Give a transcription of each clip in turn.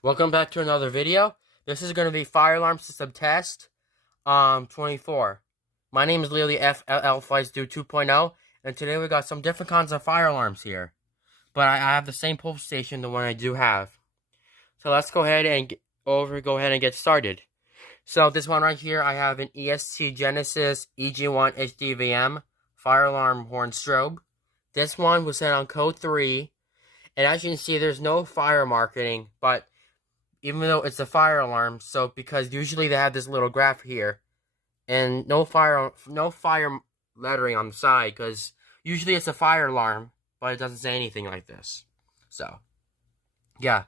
Welcome back to another video. This is going to be Fire Alarm System Test 24. My name is Lily FLL Flights Do 2.0, and today we got some different kinds of fire alarms here. But I have the same pull station, the one I do have. So let's go ahead and get started. So this one right here, I have an EST Genesis EG1 HDVM fire alarm horn strobe. This one was set on code 3, and as you can see, there's no fire marketing, but even though it's a fire alarm, so because usually they have this little graph here, and no fire lettering on the side, because usually it's a fire alarm, but it doesn't say anything like this. So, yeah.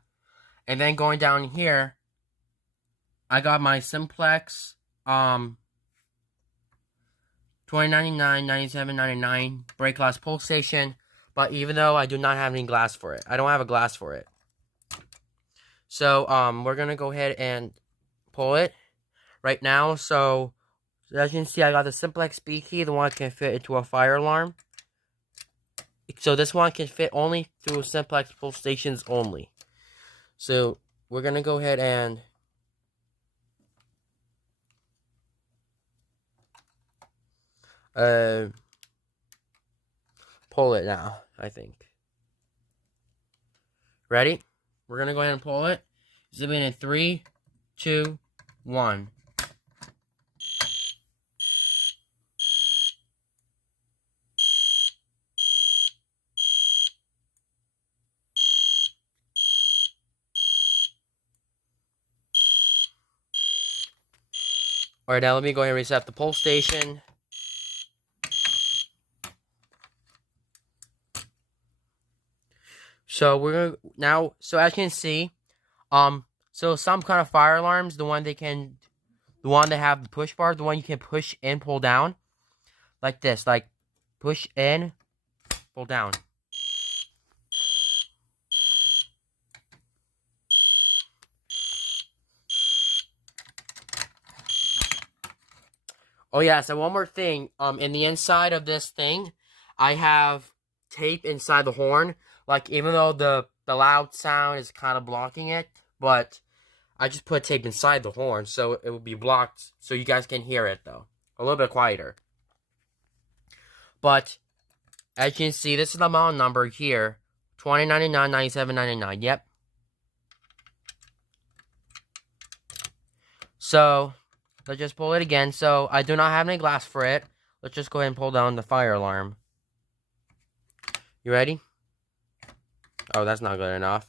And then going down here, I got my Simplex, 2099, 9799 brake glass pull station, but even though I do not have any glass for it, I don't have a glass for it. So, we're gonna go ahead and pull it right now. So, as you can see, I got the Simplex B key, the one that can fit into a fire alarm. So, this one can fit only through Simplex pull stations only. So, we're gonna go ahead and pull it now, I think. Ready? We're gonna go ahead and pull it. Zoom in 3, 2, 1. Alright, now let me go ahead and reset the pull station. So we're gonna now. So as you can see, so some kind of fire alarms, the one that have the push bar, the one you can push and pull down, like this, like push in, pull down. Oh yeah, so one more thing. In the inside of this thing, I have tape inside the horn. Like, even though the loud sound is kind of blocking it, but I just put tape inside the horn, so it will be blocked, so you guys can hear it, though. A little bit quieter. But, as you can see, this is the model number here. 2099, 9799, yep. So, let's just pull it again. So, I do not have any glass for it. Let's just go ahead and pull down the fire alarm. You ready? Oh, that's not good enough.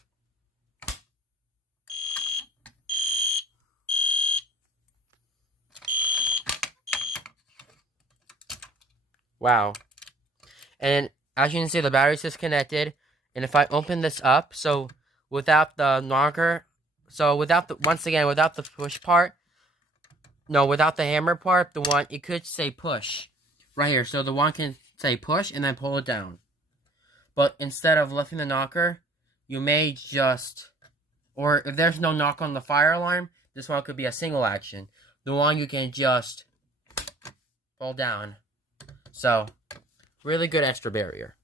Wow. And as you can see, the battery's disconnected. And if I open this up, so without the knocker, so without the push part, no, without the hammer part, it could say push right here. So the one can say push and then pull it down. But instead of lifting the knocker, you may just, or if there's no knock on the fire alarm, this one could be a single action. The one you can just pull down. So, really good extra barrier.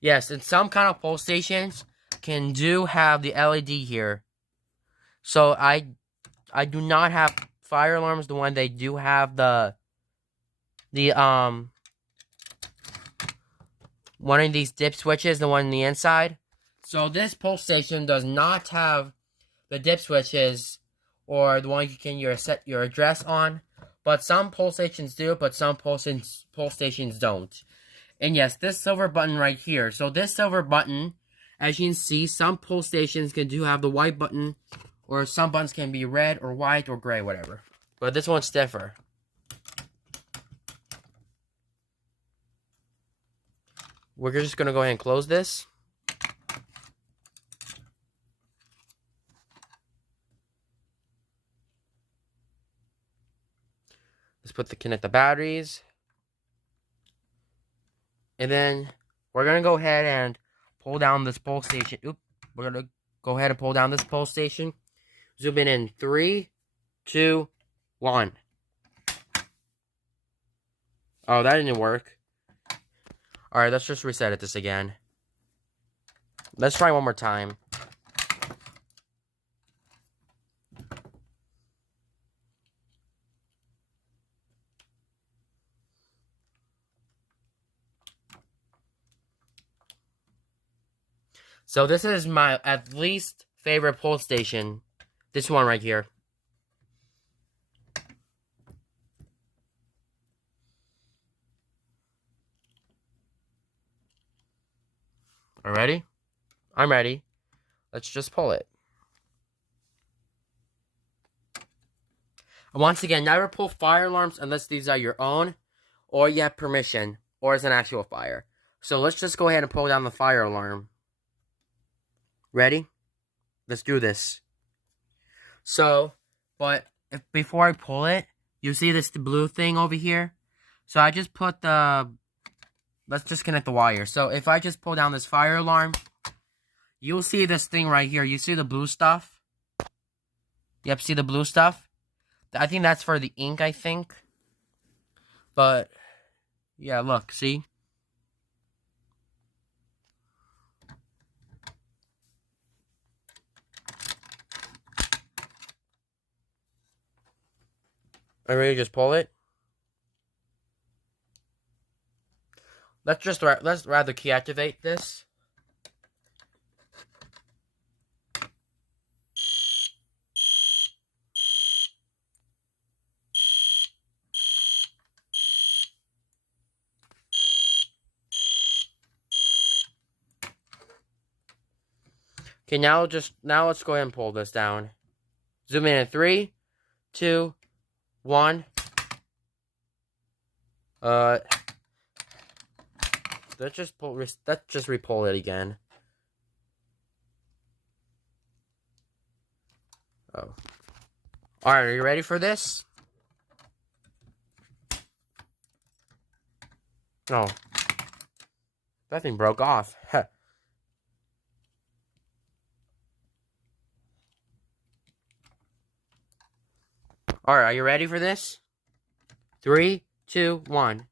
Yes, and some kind of pull stations can have the LED here. So I do not have fire alarms. The one they do have one of these dip switches, the one on the inside. So this pull station does not have the dip switches or the one you can set your address on. But some pull stations do, but some pull stations don't. And yes, this silver button right here. So this silver button, as you can see, some pull stations can have the white button, or some buttons can be red or white or gray, whatever. But this one's stiffer. We're just going to go ahead and close this. Let's connect the batteries. And then we're going to go ahead and pull down this pull station. We're going to go ahead and pull down this pull station. Zoom in 3, 2, 1. Oh, that didn't work. Alright, let's just reset this again. Let's try one more time. So this is my at least favorite pull station. This one right here. Are you ready? I'm ready. Let's just pull it. And once again, never pull fire alarms unless these are your own, or you have permission, or it's an actual fire. So let's just go ahead and pull down the fire alarm. Ready? Let's do this. So, but before I pull it, you see the blue thing over here? So I just put let's just connect the wire. So if I just pull down this fire alarm, you'll see this thing right here. You see the blue stuff? Yep, see the blue stuff? I think that's for the ink, I think. But, yeah, look, see? Are you ready to just pull it? Let's rather key activate this. Okay, now let's go ahead and pull this down. Zoom in 3, 2, 1. Let's just re-pull it again. Oh. Alright, are you ready for this? Oh. That thing broke off. Alright, are you ready for this? 3, 2, 1.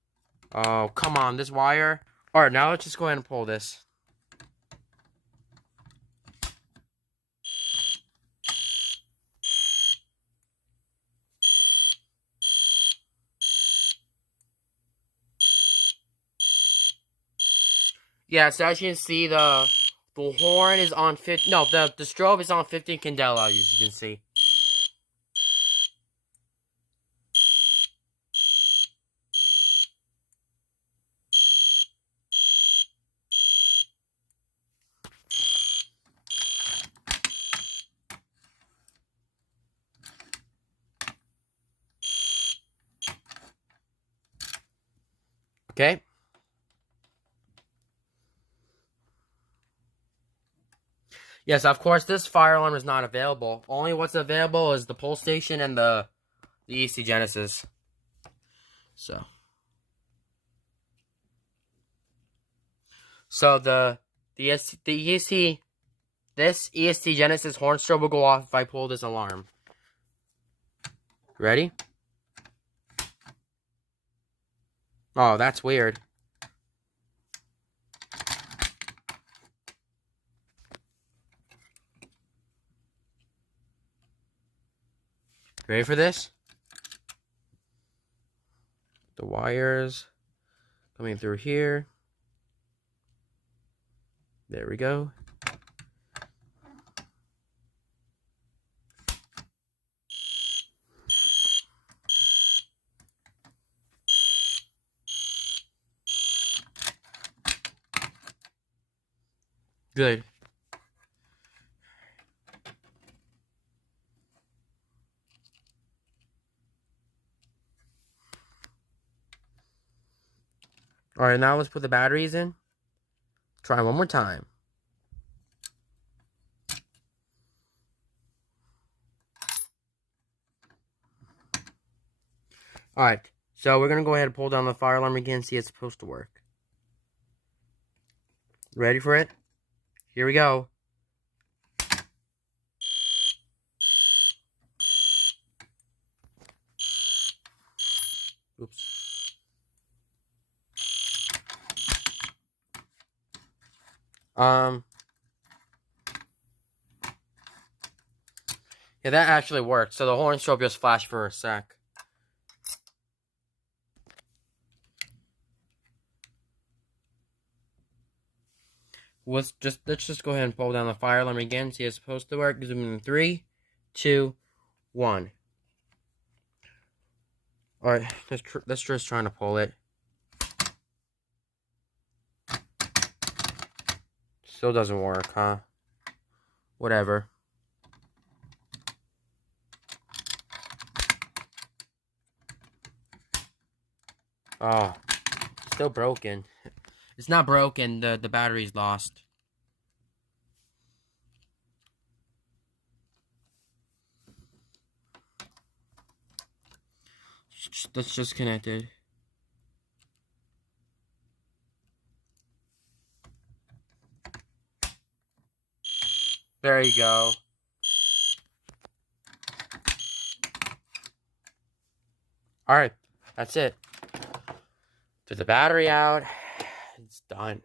Oh, come on, this wire. Alright, now let's just go ahead and pull this. Yeah, so as you can see, the horn is on 50. No, the strobe is on 15 candela, as you can see. Okay. Yes, of course, this fire alarm is not available. Only what's available is the pull station and the EST Genesis. So the EST, this EST Genesis horn strobe will go off if I pull this alarm. Ready? Oh, that's weird. Ready for this? The wires coming through here. There we go. Good. Alright, now let's put the batteries in. Try one more time. Alright, so we're going to go ahead and pull down the fire alarm again and see it's supposed to work. Ready for it? Here we go. Oops. Okay, that actually worked. So the horn strobe just flashed for a sec. Let's just go ahead and pull down the fire alarm again. See, it's supposed to work. Zoom in 3, 2, 1. All right, let's just trying to pull it. Still doesn't work, huh? Whatever. Oh, still broken. It's not broken. The battery's lost. That's just connected. There you go. Alright, that's it. Took the battery out. It's done.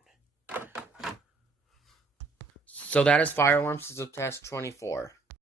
So that is fire alarm system test 24.